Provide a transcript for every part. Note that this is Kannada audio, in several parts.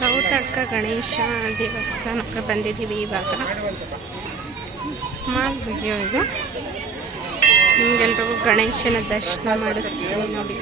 ಸೌತಡ್ಕ ಗಣೇಶ ದೇವಸ್ಥಾನಕ್ಕೆ ಬಂದಿದ್ದೀವಿ ಇವಾಗ. ಸ್ಮಾಲ್ ವಿಡಿಯೋ ಇದು. ನಿಮಗೆಲ್ರಿಗೂ ಗಣೇಶನ ದರ್ಶನ ಮಾಡಿಸ್ತೀವಿ ನೋಡಿ.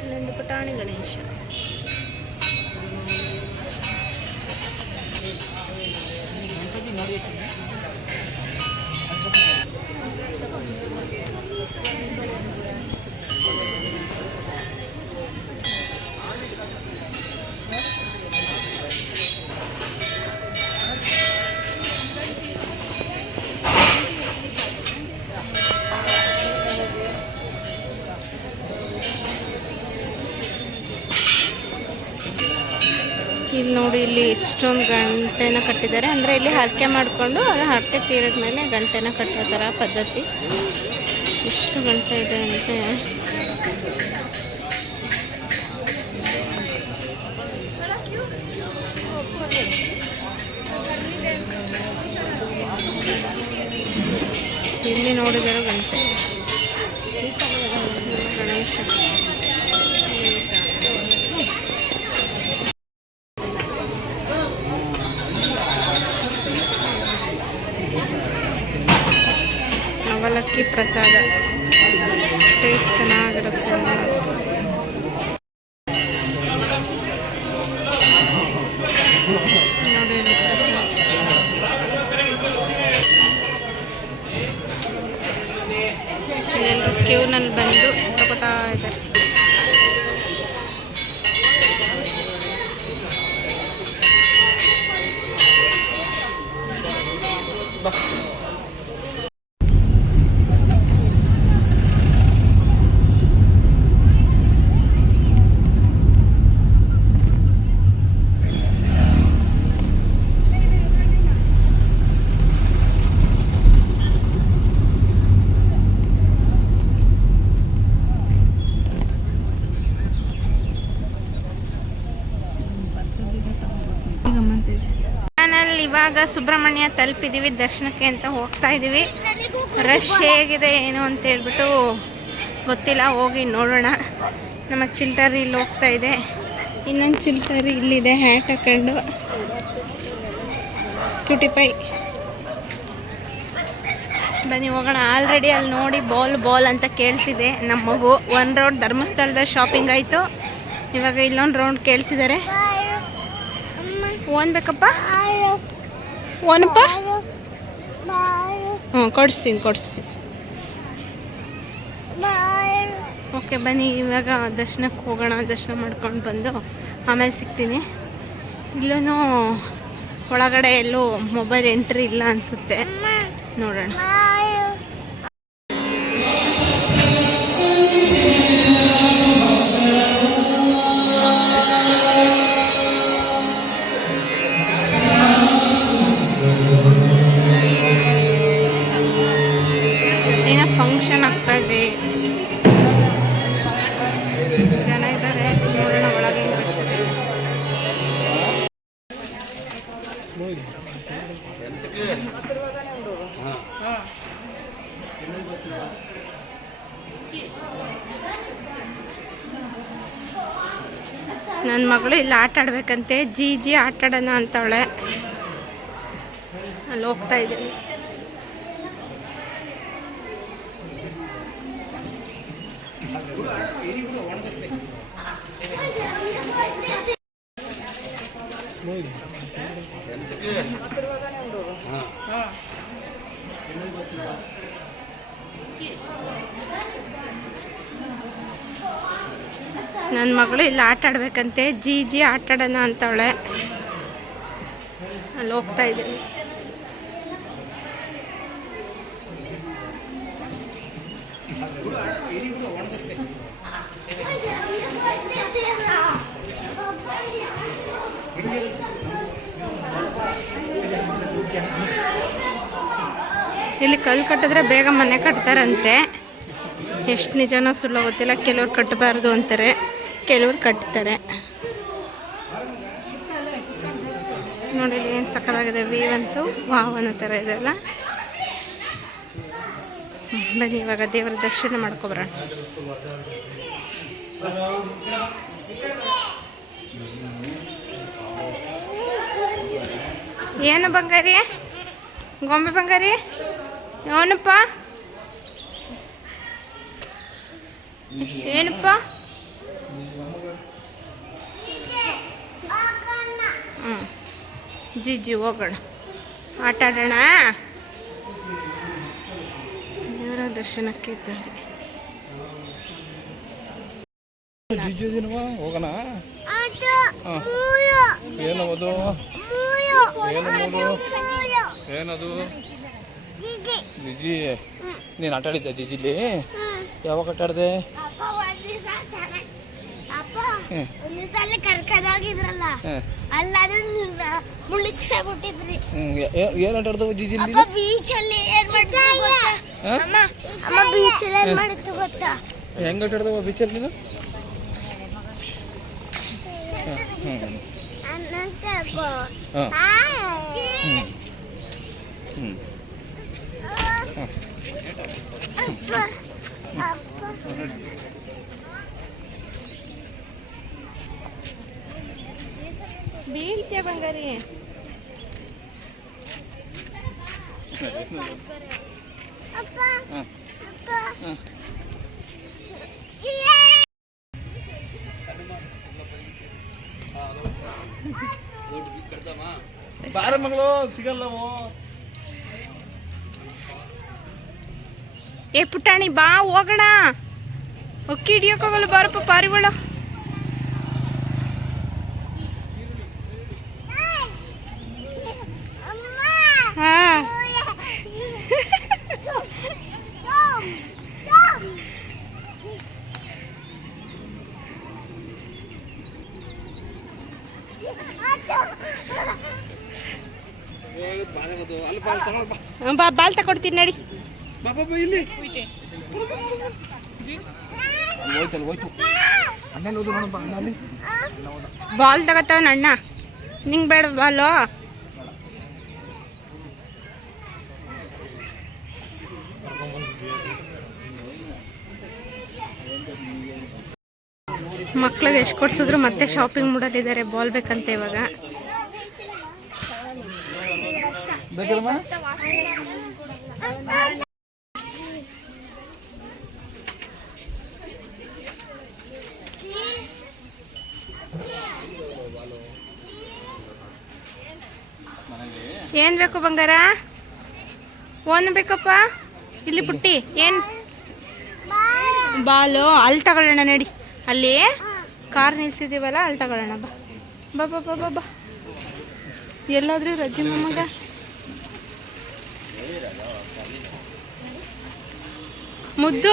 ಇಲ್ಲೊಂದು ಪುಟಾಣಿ ಗಣೇಶ. ಇಲ್ಲಿ ನೋಡಿ, ಇಲ್ಲಿ ಇಷ್ಟೊಂದು ಗಂಟೆನ ಕಟ್ಟಿದ್ದಾರೆ. ಅಂದರೆ ಇಲ್ಲಿ ಹರಕೆ ಮಾಡಿಕೊಂಡು ಅದು ಹರಕೆ ತೀರದ ಮೇಲೆ ಗಂಟೆನ ಕಟ್ಟೋ ಥರ ಪದ್ಧತಿ. ಎಷ್ಟು ಗಂಟೆ ಇದೆ ಅಂದರೆ ಇಲ್ಲಿ ನೋಡಿದರೆ ಗಂಟೆ ಗಣೇಶ. ಅವಲಕ್ಕಿ ಪ್ರಸಾದ ಟೇಸ್ಟ್ ಚೆನ್ನಾಗಿರುತ್ತೆ. ನೋಡಿ ಇಲ್ಲೆಲ್ಲರೂ ಕ್ಯೂನಲ್ಲಿ ಬಂದು ತಗೋತಾ ಇದ್ದಾರೆ. ಇವಾಗ ಸುಬ್ರಹ್ಮಣ್ಯ ತಲುಪಿದ್ದೀವಿ. ದರ್ಶನಕ್ಕೆ ಅಂತ ಹೋಗ್ತಾ ಇದ್ದೀವಿ. ರಶ್ ಹೇಗಿದೆ ಏನು ಅಂತ ಹೇಳ್ಬಿಟ್ಟು ಗೊತ್ತಿಲ್ಲ, ಹೋಗಿ ನೋಡೋಣ. ನಮ್ಮ ಚಿಲ್ಟರಿ ಇಲ್ಲಿ ಹೋಗ್ತಾ ಇದೆ, ಇನ್ನೊಂದು ಚಿಲ್ಟರಿ ಇಲ್ಲಿದೆ ಹ್ಯಾಟ್ ಹಾಕೊಂಡು. ಕ್ಯೂಟಿ ಪೈ ಬನ್ನಿ ಹೋಗೋಣ. ಆಲ್ರೆಡಿ ಅಲ್ಲಿ ನೋಡಿ ಬಾಲ್ ಅಂತ ಕೇಳ್ತಿದೆ ನಮ್ಮ ಮಗು. ಒಂದು ರೌಂಡ್ ಧರ್ಮಸ್ಥಳದ ಶಾಪಿಂಗ್ ಆಯಿತು, ಇವಾಗ ಇಲ್ಲೊಂದು ರೌಂಡ್ ಕೇಳ್ತಿದ್ದಾರೆ. ಓನ್ ಬೇಕಪ್ಪ, ಓನಪ್ಪ. ಹ್ಞೂ ಕೊಡಿಸ್ತೀನಿ. ಓಕೆ ಬನ್ನಿ ಇವಾಗ ದರ್ಶನಕ್ಕೆ ಹೋಗೋಣ. ದರ್ಶನ ಮಾಡ್ಕೊಂಡು ಬಂದು ಆಮೇಲೆ ಸಿಗ್ತೀನಿ. ಇಲ್ಲೂ ಒಳಗಡೆ ಎಲ್ಲೂ ಮೊಬೈಲ್ ಎಂಟ್ರಿ ಇಲ್ಲ ಅನಿಸುತ್ತೆ, ನೋಡೋಣ. ಏನೋ ಫಂಕ್ಷನ್ ಆಗ್ತಾ ಇದೆ, ಜನ ಇದ್ದಾರೆ, ನೋಡೋಣ ಒಳಗೆ ಹೆಂಗೆ ಬರ್ತದೆ. ನನ್ನ ಮಗಳು ಇಲ್ಲಿ ಆಟ ಆಡ್ಬೇಕಂತೆ. ಜಿ ಆಟ ಆಡೋಣ ಅಂತವಳೆ. ಅಲ್ಲಿ ಹೋಗ್ತಾ ಇದ್ದೀನಿ. ನನ್ನ ಮಗಳು ಇಲ್ಲಿ ಆಟ ಆಡ್ಬೇಕಂತೆ. ಜಿ ಆಟ ಆಡೋಣ ಅಂತವಳೆ. ಅಲ್ಲಿ ಹೋಗ್ತಾ ಇದ್ದೀನಿ. ಇಲ್ಲಿ ಕಲ್ಲು ಕಟ್ಟಿದ್ರೆ ಬೇಗ ಮನೆ ಕಟ್ತಾರಂತೆ. ಎಷ್ಟು ನಿಜನೋ ಸುಳ್ಳು ಗೊತ್ತಿಲ್ಲ. ಕೆಲವ್ರು ಕಟ್ಟಬಾರ್ದು ಅಂತಾರೆ, ಕೆಲವ್ರು ಕಟ್ತಾರೆ. ನೋಡಿ ಏನು ಸಕ್ಕತ್ತಾಗಿದೆ ವ್ಯೂ ಅಂತೂ. ವಾವ್ ಅನ್ನೋ ಥರ ಇದೆಲ್ಲ. ಬನ್ನಿ ಇವಾಗ ದೇವರ ದರ್ಶನ ಮಾಡ್ಕೊಬರೋಣ. ಏನು ಬಂಗಾರಿ? ಗೊಂಬೆ ಬಂಗಾರಿ ಏನಪ್ಪ? ಏನಪ್ಪ? ಜಿ ಹೋಗೋಣ, ಆಟ ಆಡೋಣ. ದೇವರ ದರ್ಶನಕ್ಕೆ ಇದ್ದಾರೆ. ಹೋಗೋಣ. ಏನದು ಜಿಜಿ? ನೀನು ಆಟ ಆಡಿದ್ದೆ ಜಿಜಿಲಿ? ಯಾವಾಗ ಆಟ ಆಡಿದೆ? ಏನ್ ಆಟ ಆಡ್ದವ ಜಿಜಿಲಿ? ಹೆಂಗ ಆಟ ಆಡ್ದವ ಬೀಚಲ್ಲಿ ನೀನು? ಬೀಳ್ತೀಯ ಬಂಗಾರಿ? ಬಾರ ಮಗಳು ಸಿಗಲ್ಲವು. ಏ ಪುಟ್ಟಾಣಿ ಬಾ ಹೋಗೋಣ. ಅಕ್ಕಿ ಹಿಡಿಯೋಕ್ಕಾಗಲ್ಲ ಬಾರಪ್ಪ ಪಾರಿವಾಳ. ಹಾ ಬಾ ಬಾಲ್ ತಕೊಡ್ತೀನಿ ನಡಿ. ಇಲ್ಲಿ ಬಾಲ್ ತಗೋತಾವನ ಅಣ್ಣ. ನಿಂಗೆ ಬೇಡ ಬಾಲು? ಮಕ್ಳಿಗೆ ಎಷ್ಟು ಕೊಡ್ಸಿದ್ರು ಮತ್ತೆ ಶಾಪಿಂಗ್ ಮೂಡಲ್ಲಿದ್ದಾರೆ. ಬಾಲ್ ಬೇಕಂತೆ ಇವಾಗ. ಏನ್ ಬೇಕು ಬಂಗಾರ? ಓನ್ ಬೇಕಪ್ಪ? ಇಲ್ಲಿ ಪುಟ್ಟಿ ಏನ್ ಬಾಲು? ಅಲ್ಲಿ ತಗೊಳ್ಳೋಣ ನಡಿ. ಅಲ್ಲಿ ಕಾರ್ ನಿಲ್ಸಿದೀವಲ್ಲ, ಅಲ್ಲಿ ತಗೊಳ್ಳೋಣ. ಬಾ ಬಾ ಬಾ ಬಾ ಬಾ ಬಾ. ಎಲ್ಲಾದ್ರೂ ರಜೆ ಮಗ? ಮುದ್ದು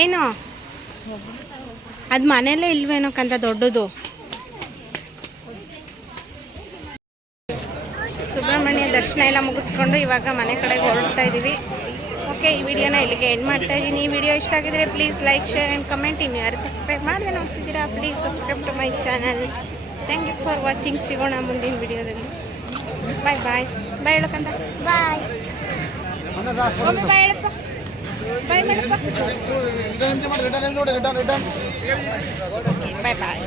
ಏನು ಅದು ಮನೆಯಲ್ಲೇ ಇಲ್ವೇನೋ ಕಂದ ದೊಡ್ಡದು. ಸುಬ್ರಹ್ಮಣ್ಯ ದರ್ಶನ ಎಲ್ಲ ಮುಗಿಸ್ಕೊಂಡು ಇವಾಗ ಮನೆ ಕಡೆಗೆ ಹೊರಡ್ತಾ ಇದ್ದೀವಿ. ಓಕೆ, ಈ ವಿಡಿಯೋನ ಇಲ್ಲಿಗೆ ಎಂಡ್ ಮಾಡ್ತಾ ಇದ್ದೀನಿ. ಈ ವಿಡಿಯೋ ಇಷ್ಟ ಆಗಿದ್ರೆ please like, share and comment. ಇನ್ನು ಯಾರು ಸಬ್ಸ್ಕ್ರೈಬ್ ಮಾಡದೆ ನೋಡ್ತಿದ್ದೀರಾ please subscribe to my channel. Thank you for watching. ಸಿಗೋಣ ಮುಂದಿನ ವಿಡಿಯೋದಲ್ಲಿ. ಬಾಯ್ ಬಾಯ್. ಬಾಯ್ ಹೇಳಕ್ಕಂತ. ಬಾಯ್ ಬಾಯ್ ಹೇಳಪ್ಪ. ಬಾಯ್ ಮಾಡಪ್ಪ. ಬಾಯ್ ಬಾಯ್.